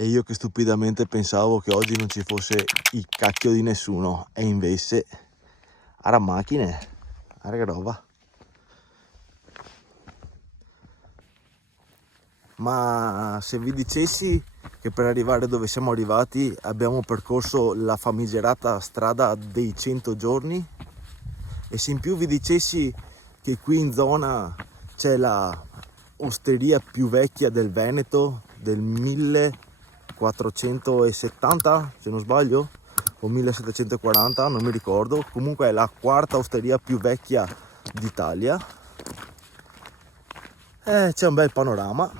E io che stupidamente pensavo che oggi non ci fosse il cacchio di nessuno, e invece a macchine, a che roba. Ma se vi dicessi che per arrivare dove siamo arrivati abbiamo percorso la famigerata strada dei 100 giorni, e se in più vi dicessi che qui in zona c'è la osteria più vecchia del Veneto, del 1470 se non sbaglio, o 1740, non mi ricordo, comunque è la quarta osteria più vecchia d'Italia, c'è un bel panorama.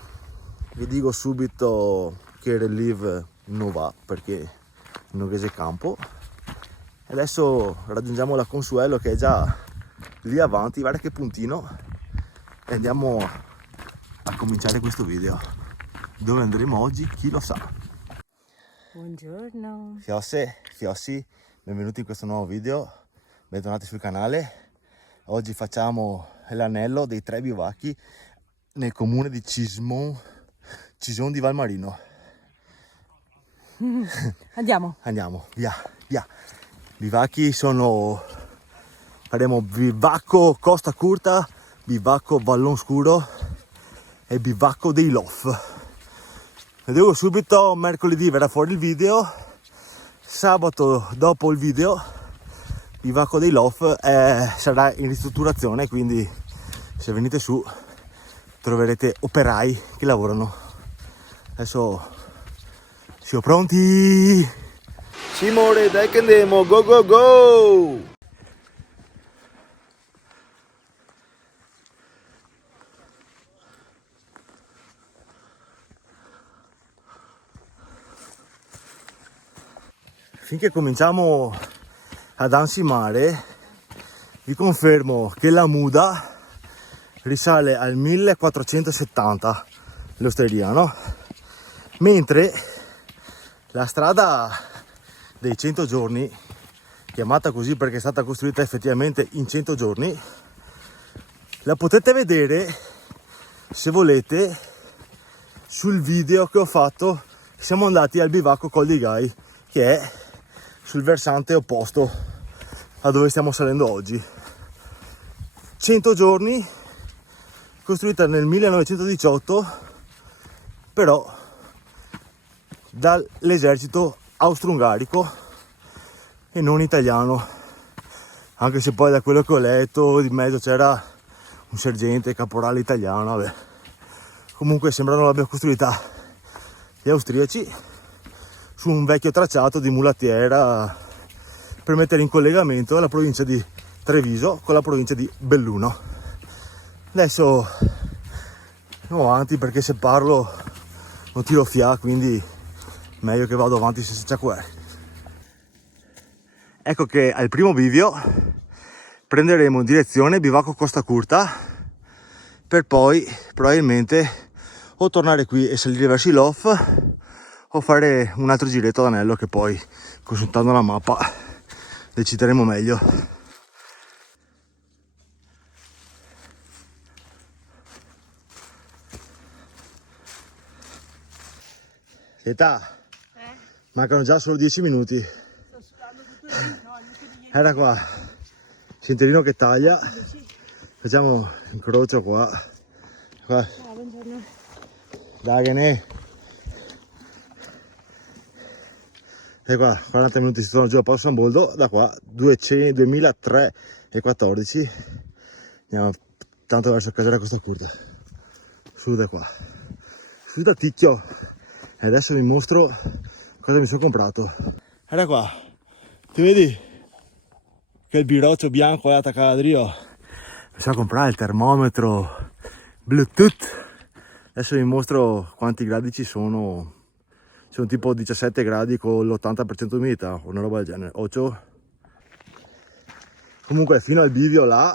Vi dico subito che Relive non va perché Noghese Campo. E adesso raggiungiamo la Consuelo che è già lì avanti, guarda che puntino, e andiamo a cominciare questo video. Dove andremo oggi chi lo sa. Buongiorno. Fiossi, benvenuti in questo nuovo video, bentornati sul canale. Oggi facciamo l'anello dei 3 bivacchi nel comune di Cison di Valmarino. Andiamo, via. Bivacchi faremo bivacco Costa Curta, bivacco Vallon Scuro e bivacco dei Lof. Vedevo subito mercoledì verrà fuori il video, sabato dopo il video bivacco dei Lof sarà in ristrutturazione, quindi se venite su troverete operai che lavorano. Adesso siamo pronti? Simone, dai che andiamo, go go go! Finché cominciamo ad ansimare, vi confermo che la muda risale al 1470, l'osteria, no? Mentre la strada dei 100 giorni, chiamata così perché è stata costruita effettivamente in 100 giorni, la potete vedere, se volete, sul video che ho fatto. Siamo andati al bivacco Col di Gai, che è sul versante opposto a dove stiamo salendo oggi. 100 giorni, costruita nel 1918, però dall'esercito austro-ungarico e non italiano, anche se poi da quello che ho letto di mezzo c'era un sergente caporale italiano. Vabbè, comunque sembrano l'abbia costruita gli austriaci su un vecchio tracciato di mulattiera per mettere in collegamento la provincia di Treviso con la provincia di Belluno. Adesso andiamo avanti perché se parlo non tiro fia, quindi meglio che vado avanti senza ciacquere. Ecco che al primo bivio prenderemo in direzione bivacco Costa Curta, per poi probabilmente o tornare qui e salire verso i Lof o fare un altro giretto ad anello che poi, consultando la mappa, decideremo meglio. Età, mancano già solo 10 minuti. sto sudando tutto il giorno, Era qua, sentierino che taglia, facciamo incrocio qua. buongiorno. Dai che ne. E qua 40 minuti si torna giù a Paolo San Boldo, da qua 2314. Andiamo tanto verso Casera Costa Curta, su da qua, su da Ticchio. E adesso vi mostro cosa mi sono comprato. Era qua, ti vedi che il biroccio bianco è attaccato a Drio? Mi sono comprato il termometro Bluetooth. Adesso vi mostro quanti gradi ci sono. Sono tipo 17 gradi con l'80% di umidità, una roba del genere, 8. Comunque fino al bivio là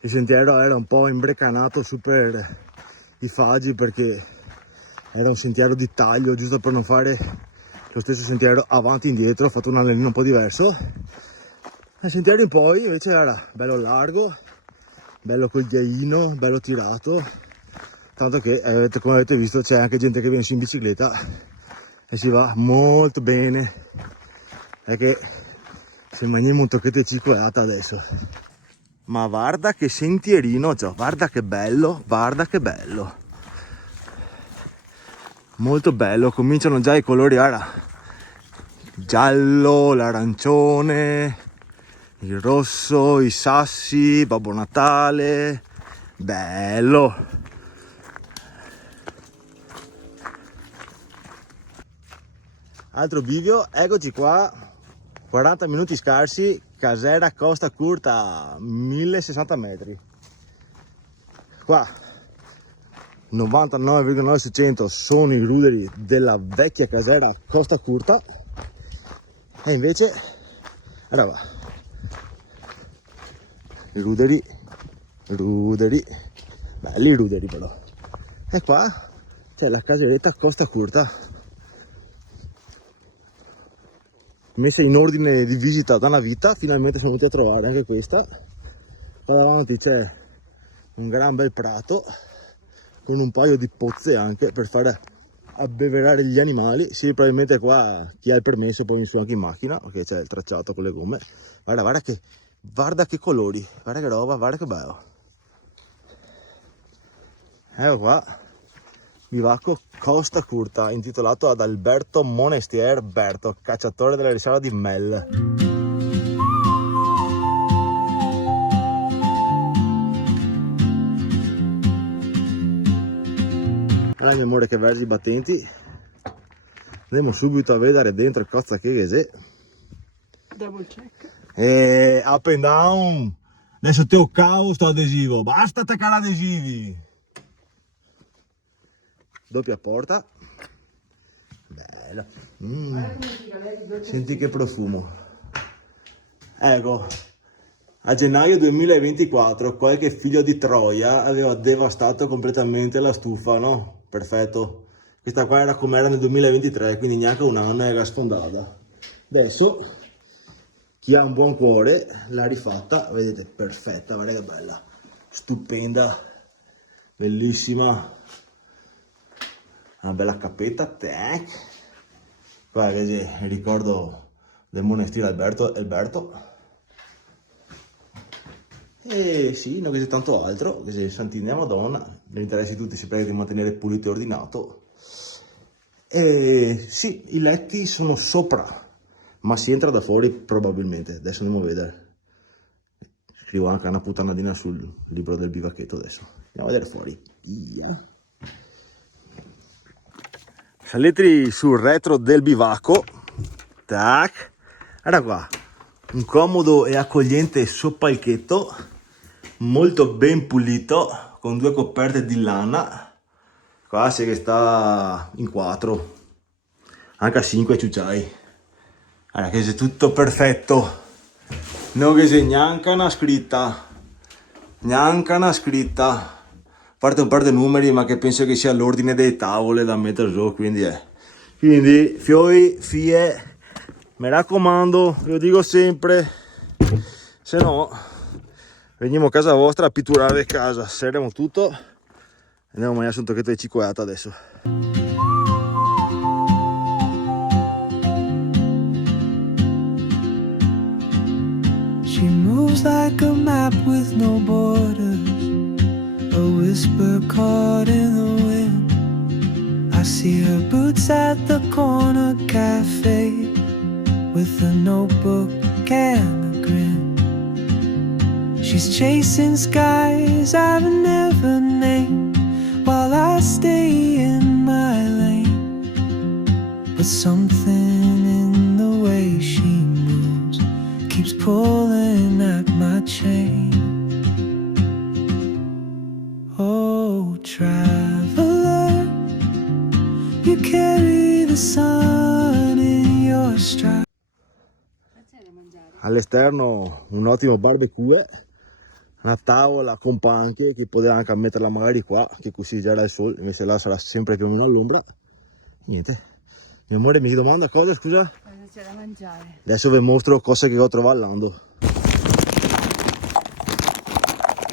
il sentiero era un po' imbrecanato su per i fagi, perché era un sentiero di taglio, giusto per non fare lo stesso sentiero avanti e indietro. Ho fatto un allenamento un po' diverso. Il sentiero in poi invece era bello largo, bello col ghiaino, bello tirato, tanto che come avete visto c'è anche gente che viene su in bicicletta e si va molto bene. È che se mangiamo un tocchetto di cicolata adesso. Ma guarda che sentierino, già, guarda che bello, guarda che bello. Molto bello, cominciano già i colori, guarda. Giallo, l'arancione, il rosso, i sassi, Babbo Natale. Bello. Altro bivio, eccoci qua, 40 minuti scarsi, Casera Costa Curta, 1060 metri. Qua 99,9 su 100 sono i ruderi della vecchia casera Costa Curta, e invece allora va, i ruderi, belli i ruderi però. E qua c'è la caseretta Costa Curta, messa in ordine di visita da una vita. Finalmente siamo venuti a trovare anche questa. Qua davanti c'è un gran bel prato con un paio di pozze anche per fare abbeverare gli animali. Sì, probabilmente qua chi ha il permesso poi in su anche in macchina, perché c'è il tracciato con le gomme. Guarda che colori, guarda che roba, guarda che bello. Ecco qua, bivacco Costa Curta, intitolato ad Alberto Monestier Berto, cacciatore della riserva di Mel. Allora mio amore, che versi battenti. Andiamo subito a vedere dentro cosa che è. Double check. E up and down. Adesso te ho cavo sto adesivo, basta attaccare adesivi. Doppia porta. Bella. Senti che profumo. Ecco, a gennaio 2024 qualche figlio di Troia aveva devastato completamente la stufa, no? Perfetto. Questa qua era come era nel 2023, quindi neanche un anno era sfondata. Adesso chi ha un buon cuore l'ha rifatta, vedete, perfetta, guarda che bella, stupenda, bellissima. Una bella cappetta, tac. Qua che ricordo del monastero Alberto. E sì, non che c'è tanto altro, che se Santina Madonna, negli interessi tutti si prega di mantenere pulito e ordinato. E sì, i letti sono sopra, ma si entra da fuori probabilmente, adesso andiamo a vedere. Scrivo anche una puttanadina sul libro del bivacchetto adesso. Andiamo a vedere fuori. Saliti sul retro del bivacco. Tac. Guarda qua, un comodo e accogliente soppalchetto, molto ben pulito, con 2 coperte di lana. Qua si che sta in 4, anche a 5 ciucciai. Guarda che c'è tutto perfetto, non che c'è neanche una scritta, a parte un par di numeri, ma che penso che sia l'ordine dei tavole da mettere giù, quindi fioi, fie, mi raccomando, lo dico sempre, se no veniamo a casa vostra a pitturare casa, serremo tutto e andiamo a mangiare un tocchetto di cicolata adesso. She moves like a map with no borders, a whisper caught in the wind. I see her boots at the corner cafe with a notebook and a grin. She's chasing skies I've never named while I stay in my lane. But something in the way she moves keeps pulling at my chain. Oh, traveler, you carry the sun in your stride. All'esterno un ottimo barbecue, una tavola con panche che poteva anche metterla magari qua, che così già era il sole, invece là sarà sempre più o meno all'ombra. Niente, mio amore mi domanda cosa, scusa? Cosa c'è da mangiare? Adesso vi mostro cose che ho trovato all'ando.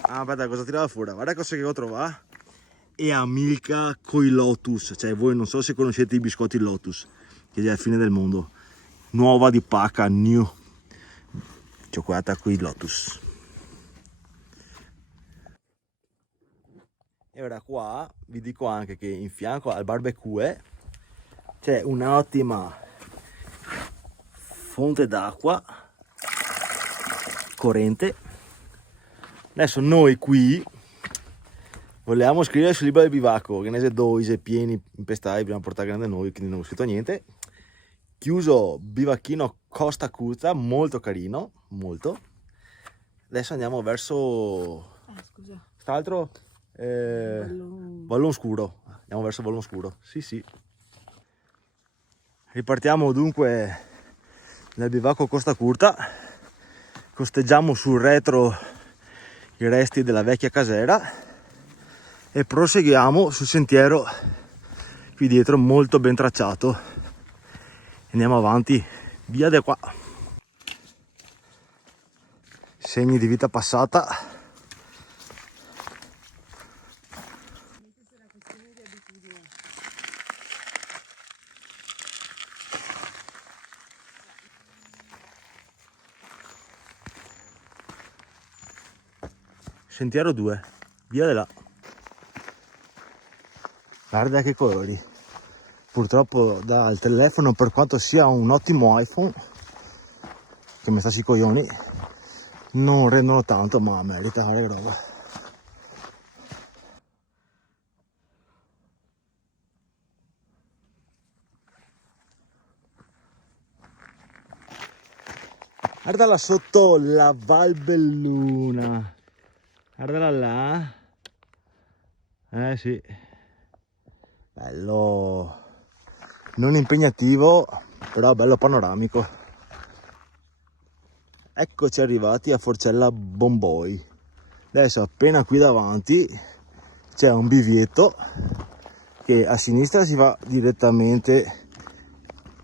Ah, aspetta, cosa tirava fuori? Guarda cose che ho trovato. E a Milka coi Lotus, cioè voi non so se conoscete i biscotti Lotus. che è la fine del mondo. Nuova di pacca, new cioccolata qui Lotus. E ora qua vi dico anche che in fianco al barbecue c'è un'ottima fonte d'acqua corrente. Adesso noi qui volevamo scrivere sul libro del bivacco che ne è due pieni impestati, dobbiamo portare grande noi, quindi non ho scritto niente. Chiuso bivacchino Costa Curta, molto carino, molto. Adesso andiamo verso Scusa. quest'altro Vallon Scuro. Andiamo verso Vallon Scuro, sì. Ripartiamo dunque dal bivacco Costa Curta, costeggiamo sul retro i resti della vecchia casera e proseguiamo sul sentiero qui dietro molto ben tracciato. Andiamo avanti, via da qua. Segni di vita passata. Sentiero 2, via di là. Guarda che colori. Purtroppo dal telefono, per quanto sia un ottimo iPhone, che mi sta sui coglioni, non rendono tanto, ma merita fare roba. Guarda là sotto la Valbelluna. Guardala là. Sì. Bello. Non impegnativo, però bello panoramico. Eccoci arrivati a Forcella Bomboi. Adesso appena qui davanti c'è un bivietto che a sinistra si va direttamente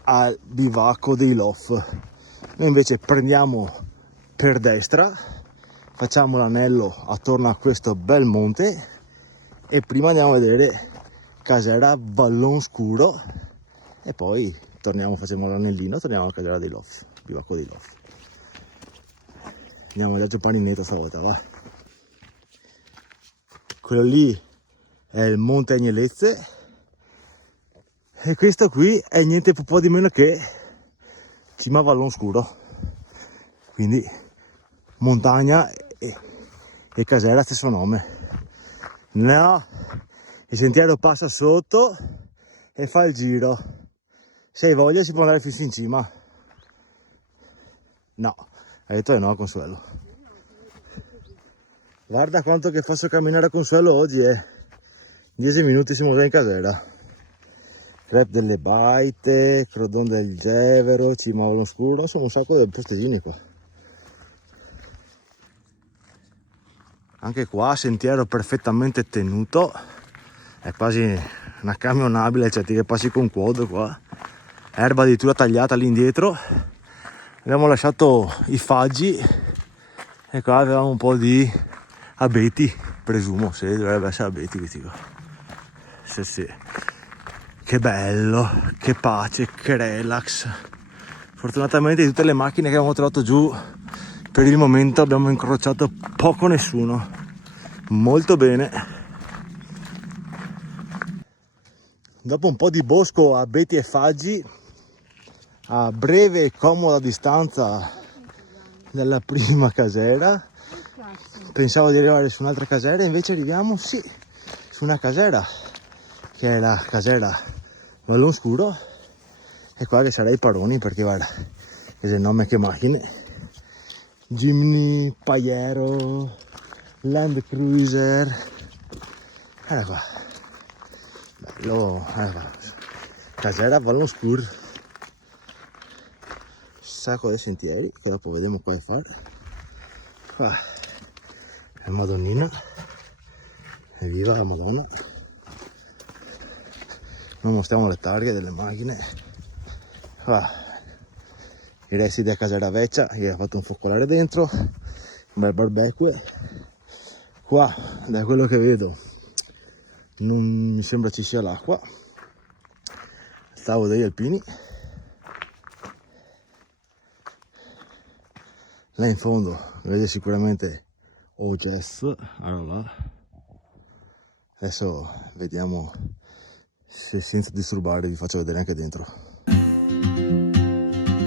al bivacco dei Lof. Noi invece prendiamo per destra, facciamo l'anello attorno a questo bel monte e prima andiamo a vedere Casera Vallon Scuro e poi torniamo, facciamo l'anellino, torniamo a Casera dei Lof, bivacco dei Lof. Andiamo a Viaggio Paninetto stavolta, va. Quello lì è il Monte Agnelezze e questo qui è niente po' di meno che Cima Vallon Scuro, quindi montagna e casera stesso nome. No, il sentiero passa sotto e fa il giro. Se hai voglia si può andare fino in cima. No, hai detto no a Consuelo. Guarda quanto che faccio camminare a Consuelo oggi, 10 minuti siamo già in casera. Crep delle Baite, Crodon del Gevero, Cima Vallon Scuro, sono un sacco di postegini qua. Anche qua sentiero perfettamente tenuto, è quasi una camionabile, cioè ti che passi con quad qua. Erba addirittura tagliata lì indietro. Abbiamo lasciato i faggi e qua avevamo un po' di abeti, presumo, sì, dovrebbe essere abeti questi qua. Sì. Che bello, che pace, che relax. Fortunatamente di tutte le macchine che abbiamo trovato giù, per il momento abbiamo incrociato poco nessuno. Molto bene. Dopo un po' di bosco, abeti e faggi, a breve e comoda distanza dalla prima casera, pensavo di arrivare su un'altra casera, invece arriviamo, sì, su una casera, che è la casera Vallon Scuro, e qua che sarei Paroni, perché guarda, che è il nome che macchine. Jimny, Pajero, Land Cruiser, guarda qua, bello, qua. Casera Vallon Scuro, sacco di sentieri che dopo vediamo come fare. Qua è Madonnina, evviva la Madonna, non mostriamo le targhe delle macchine. Qua i resti della casera vecchia, che ha fatto un focolare dentro, un bel barbecue. Qua, da quello che vedo, non mi sembra ci sia l'acqua. Stavo degli alpini. là in fondo vedete sicuramente Jess, allora là. Adesso vediamo se senza disturbare vi faccio vedere anche dentro.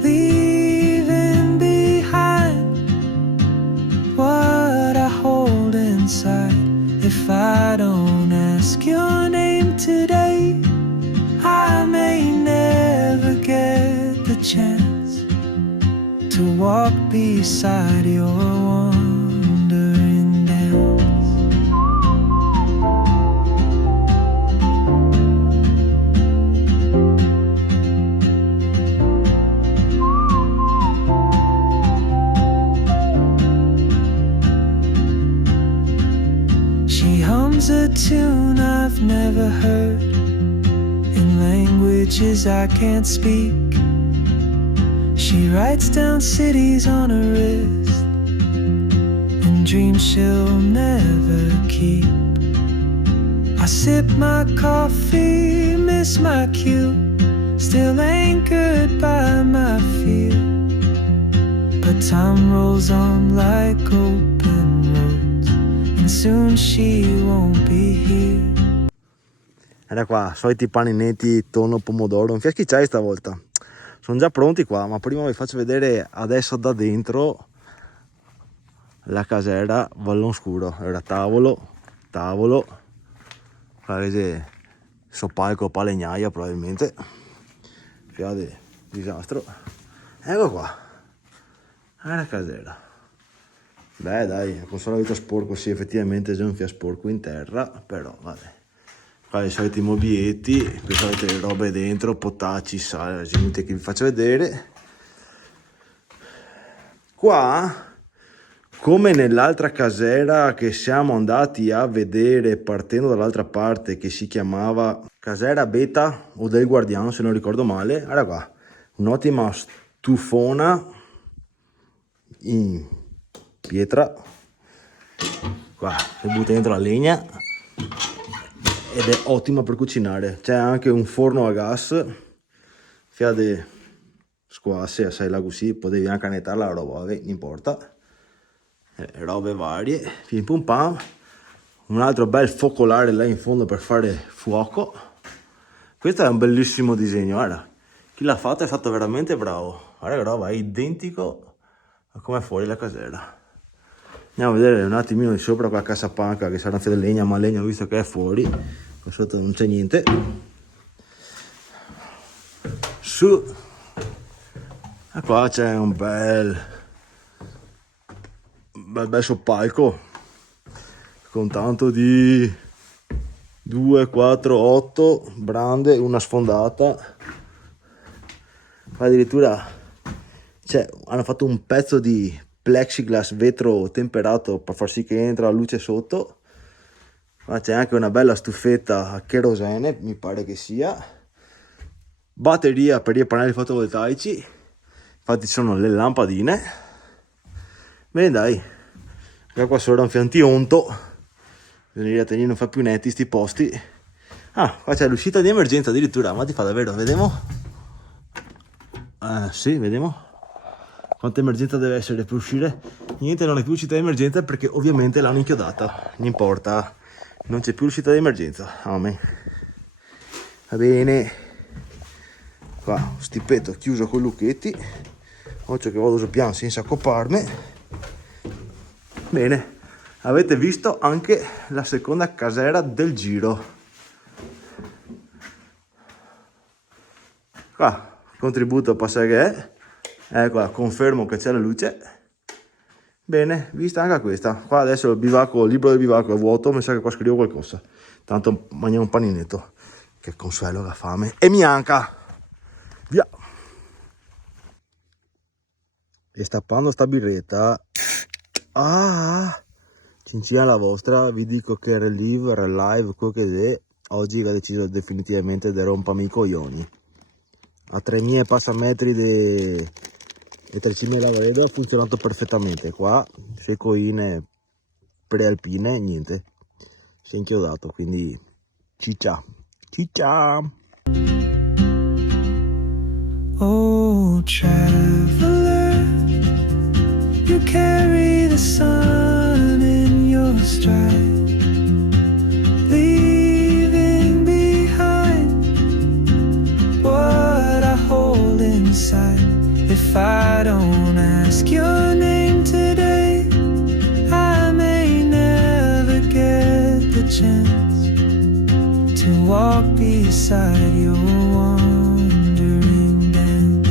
Leaving behind what I hold inside. If I don't ask your name today, I may never get the chance to walk beside your wandering dance. She hums a tune I've never heard in languages I can't speak. She writes down cities on her wrist and dreams she'll never keep. I sip my coffee, miss my cue, still anchored by my fear. But time rolls on like open roads, and soon she won't be here. Era qua, soliti paninetti, tonno, pomodoro, un fiaschi c'hai stavolta. Sono già pronti qua, ma prima vi faccio vedere adesso da dentro la casera Vallon Scuro. Era tavolo, qua vedete soppalco, palegnaia probabilmente, fiade, disastro. Ecco qua, è la casera. Beh dai, con solo vita sporco, sì effettivamente c'è un fia sporco in terra, però vabbè. Qua i soliti mobiletti, le solite robe dentro, potacci, sale, che vi faccio vedere. Qua, come nell'altra casera che siamo andati a vedere partendo dall'altra parte, che si chiamava Casera Beta o del Guardiano se non ricordo male, era qua, un'ottima stufona in pietra, qua si butta dentro la legna ed è ottima per cucinare. C'è anche un forno a gas, fiade squasse, assai là così, potevi anche annetare la roba, vabbè, non importa, robe varie, pim pum pam. Un altro bel focolare là in fondo per fare fuoco. Questo è un bellissimo disegno, guarda, chi l'ha fatto è fatto veramente bravo, guarda che roba, è identico a come è fuori la casera. Andiamo a vedere un attimino di sopra qua cassapanca, che sarà fede legna, ma legna visto che è fuori, qua sotto non c'è niente. Su, e qua c'è un bel soppalco con tanto di 2, 4, 8 brande, una sfondata. Qua addirittura hanno fatto un pezzo di plexiglass, vetro temperato, per far sì che entra la luce sotto. Ma c'è anche una bella stufetta a cherosene, mi pare che sia, batteria per i pannelli fotovoltaici, infatti ci sono le lampadine. Bene dai, qua sopra un fiantionto, bisogneria tenere, non fa più netti sti posti. Ah, qua c'è l'uscita di emergenza addirittura, ma ti fa davvero, vediamo? Sì, vediamo quanta emergenza deve essere per uscire. Niente, non è più uscita di emergenza perché ovviamente l'hanno inchiodata, non importa, non c'è più uscita di emergenza. Amen. Va bene, qua stipetto chiuso con i lucchetti, occhio che vado sul piano senza accopparmi. Bene, avete visto anche la seconda casera del giro. Qua contributo passa che è. Ecco, confermo che c'è la luce. Bene, vista anche questa. Qua adesso il bivacco, il libro del bivacco è vuoto, mi sa che qua scrivo qualcosa. Tanto mangiamo un paninetto, che consuelo la fame. E mianca! Via! E stappando sta birretta, cincina la vostra, vi dico che relive, quello che è, oggi ha deciso definitivamente di rompermi i coglioni. A 3.000 passametri e 3.000 Lavaredo ha funzionato perfettamente. Qua le coine prealpine niente, si è inchiodato, quindi ciccia. Oh, traveler, You carry the sun in your stride, leaving behind what I hold inside. If I don't ask your name today, I may never get the chance to walk beside your wandering dance.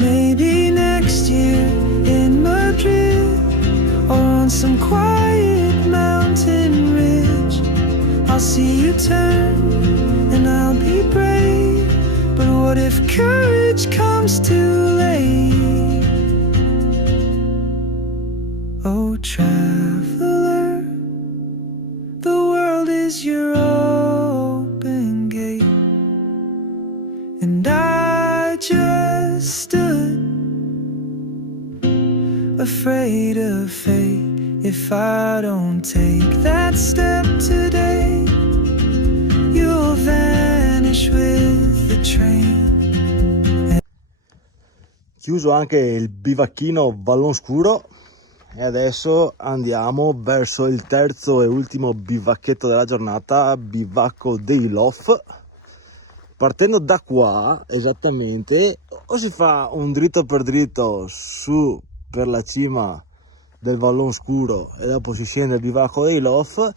Maybe next year in Madrid, or on some quiet mountain ridge, I'll see you turn and I'll be brave. But what if courage comes too late? Oh, traveler, the world is your open gate, and I just stood afraid of fate. If I don't take that step today, you'll vanish with the train. Chiuso anche il bivacchino Vallonscuro e adesso andiamo verso il terzo e ultimo bivacchetto della giornata, bivacco dei Lof. Partendo da qua esattamente o si fa un dritto per dritto su per la cima del Vallonscuro e dopo si scende il bivacco dei Lof,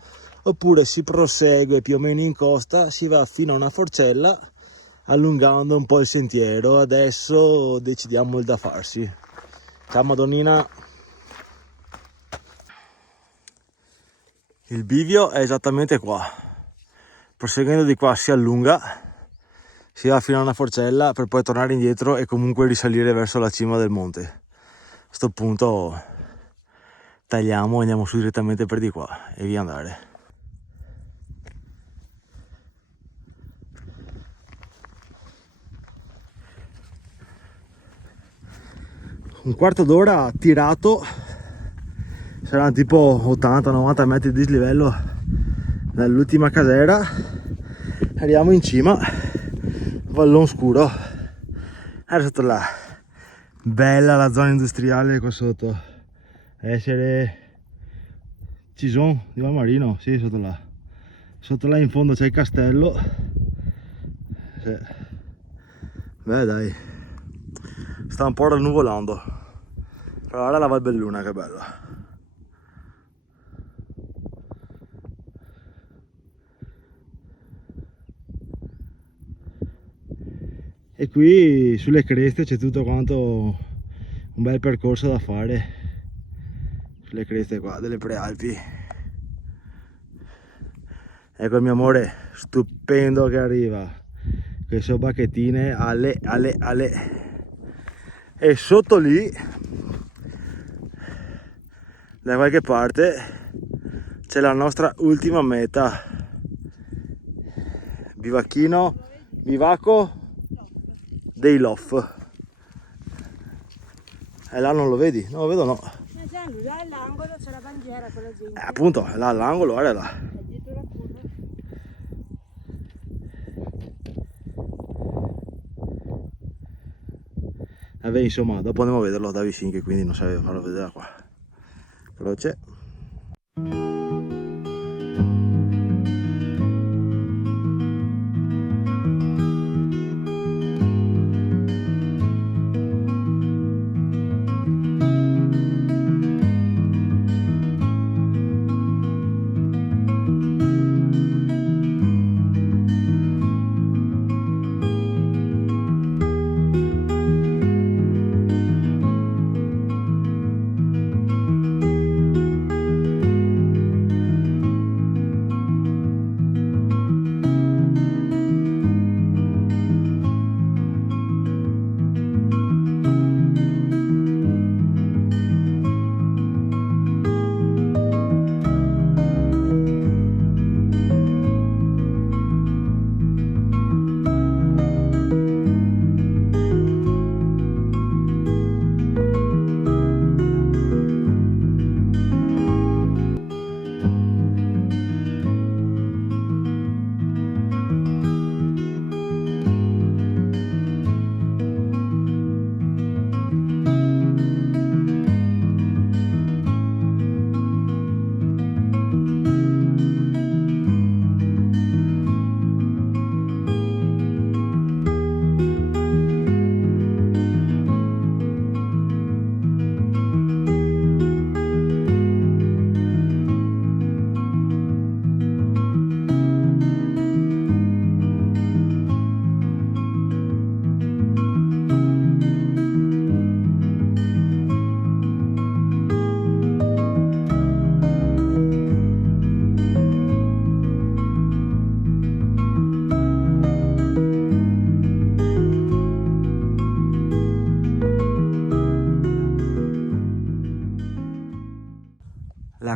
oppure si prosegue più o meno in costa, si va fino a una forcella allungando un po' il sentiero. Adesso decidiamo il da farsi. Ciao Madonnina. Il bivio è esattamente qua, proseguendo di qua si allunga, si va fino a una forcella per poi tornare indietro e comunque risalire verso la cima del monte. A questo punto tagliamo e andiamo su direttamente per di qua e via andare. Un quarto d'ora tirato, saranno tipo 80-90 metri di dislivello dall'ultima casera. Arriviamo in cima, Vallonscuro. Era sotto là, bella la zona industriale qua sotto, essere Cison di Valmarino, sì, sotto là in fondo c'è il castello. Sì. Beh dai, sta un po' rannuvolando, però ora la Valbelluna che bella. E qui sulle creste c'è tutto quanto un bel percorso da fare, sulle creste qua delle Prealpi. Ecco il mio amore stupendo che arriva con le sue bacchettine, ale. E sotto lì da qualche parte c'è la nostra ultima meta, bivacco dei Lof. E là non lo vedi? Non lo vedo, no. Là all'angolo c'è la bandiera con la gente. Appunto, là all'angolo, guarda là. Dietro la curva. Vabbè, insomma, dopo andiamo a vederlo da vicino, che quindi non sapevo farlo vedere da qua. Però c'è.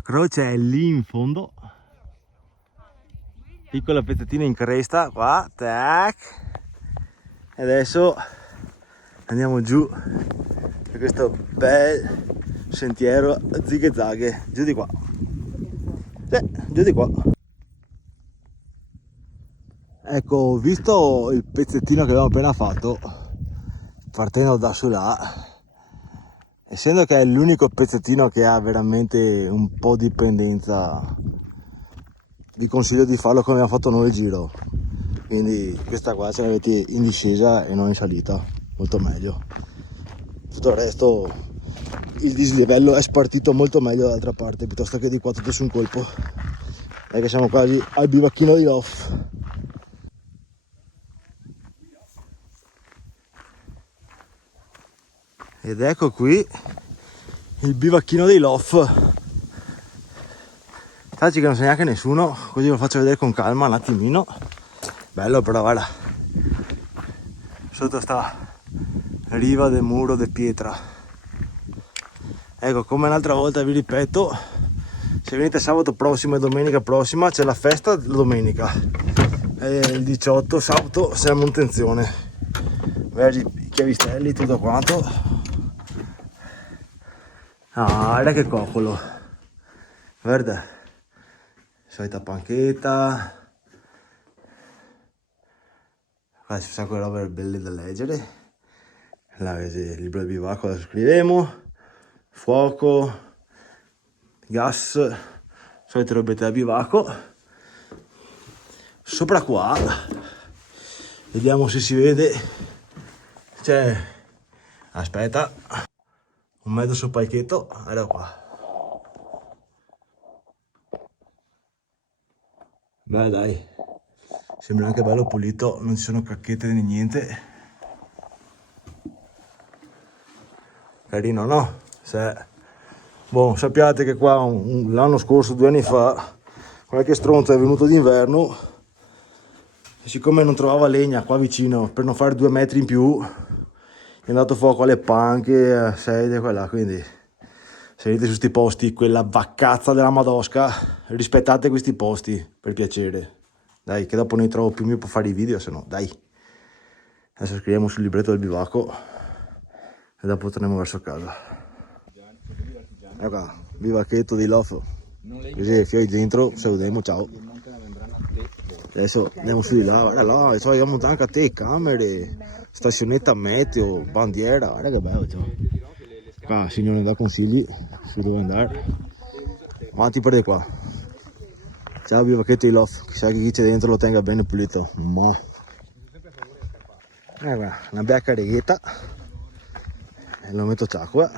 croce è lì in fondo, piccola pezzettina in cresta qua, tac, e adesso andiamo giù per questo bel sentiero zighe zaghe, giù di qua, giù di qua. Ecco, visto il pezzettino che abbiamo appena fatto, partendo da su là, essendo che è l'unico pezzettino che ha veramente un po' di pendenza, vi consiglio di farlo come abbiamo fatto noi il giro. Quindi questa qua ce l'avete in discesa e non in salita, molto meglio. Tutto il resto, il dislivello è spartito molto meglio dall'altra parte, piuttosto che di qua tutto su un colpo. Dai che siamo quasi al bivacchino di Lof. Ed ecco qui il bivacchino dei Lof. Tacci che non sa neanche nessuno, così lo faccio vedere con calma un attimino. Bello però, guarda. Sotto sta riva del muro di pietra. Ecco, come l'altra volta vi ripeto, se venite sabato prossimo e domenica prossima c'è la festa la domenica. E il 18 sabato siamo in tenzione. Vedi i chiavistelli, tutto quanto. Ah, guarda che coccolo, guarda, solita panchetta, qua ci sono quelle robe belle da leggere, là il libro del bivacco, adesso scriviamo, fuoco, gas, solite robette da bivacco. Sopra qua, vediamo se si vede, c'è, aspetta, un mezzo sul palchetto, guarda qua. Beh dai, sembra anche bello pulito, non ci sono cacchette né niente. Carino, no? Boh, sappiate che qua l'anno scorso, 2 anni fa, qualche stronzo è venuto d'inverno e siccome non trovava legna qua vicino per non fare 2 metri in più, è andato fuoco alle panche, sedie, quella, quindi se venite su sti posti, quella vaccazza della Madosca, rispettate questi posti, per piacere. Dai, che dopo ne trovo più mio per fare i video, se no, dai. Adesso scriviamo sul libretto del bivacco e dopo torniamo verso casa. Ecco qua, bivacchetto di Lof. Così, fiori dentro, salutiamo, ciao. Adesso andiamo su di là, guarda là, adesso abbiamo anche a te, camere, stazionetta meteo, bandiera, guarda che bello, ciao. Qua signore dà consigli su dove andare. Avanti per di qua. Ciao bivachetto di Lof, chissà che chi c'è dentro lo tenga bene pulito. Mo. Guarda, una bella carichetta. E lo metto ciacqua.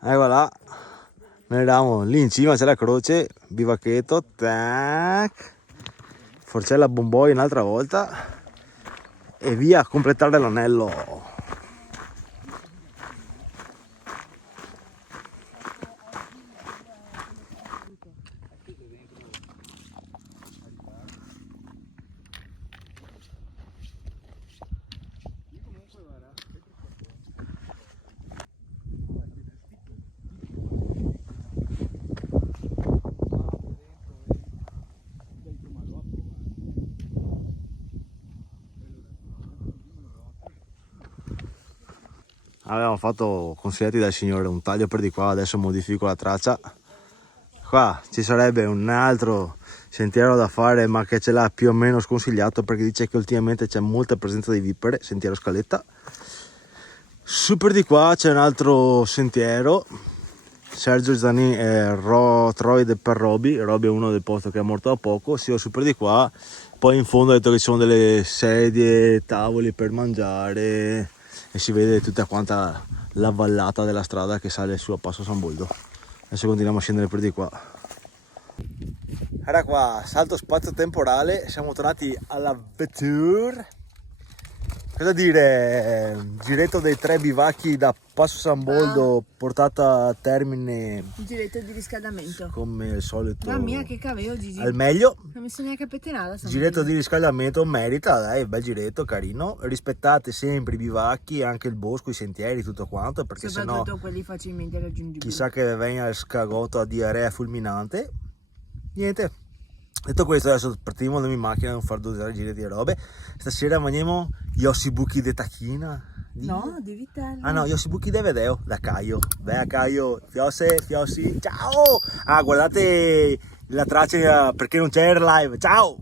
Ecco là. Vediamo, lì in cima c'è la croce, bivachetto, tac. Forcella bomboi un'altra volta. E via a completare l'anello. Avevamo fatto, consigliati dal signore, un taglio per di qua, adesso modifico la traccia. Qua ci sarebbe un altro sentiero da fare, ma che ce l'ha più o meno sconsigliato perché dice che ultimamente c'è molta presenza di vipere, sentiero scaletta. Su per di qua c'è un altro sentiero, Sergio Zanin e Troide per Roby è uno del posto che è morto da poco, si va su per di qua, poi in fondo ha detto che ci sono delle sedie, tavoli per mangiare e si vede tutta quanta la vallata della strada che sale su a Passo San Boldo. Adesso continuiamo a scendere per di qua. Era qua, salto spazio temporale, siamo tornati alla Vetture. Cosa dire? Giretto dei 3 bivacchi da Passo San Boldo portato a termine Un giretto di riscaldamento. come al solito Mamma mia, che cavolo, Gigi. al meglio. Non mi sono neanche pettinata. Giretto di riscaldamento merita, dai, bel giretto, carino. Rispettate sempre i bivacchi, anche il bosco, i sentieri, tutto quanto, perché sennò Soprattutto quelli facilmente raggiungibili. chissà che venga il scagotto a diarrea fulminante. Niente. Detto questo, adesso partiamo in macchina a non far 12 giri di robe. Stasera mangiamo gli ossibuchi de tacchina. No, di vitello. Ah no, gli ossibuchi de Vedeo, da Caio. Beh, Caio, fiossi, ciao! Ah, guardate la traccia perché non c'è il live, ciao!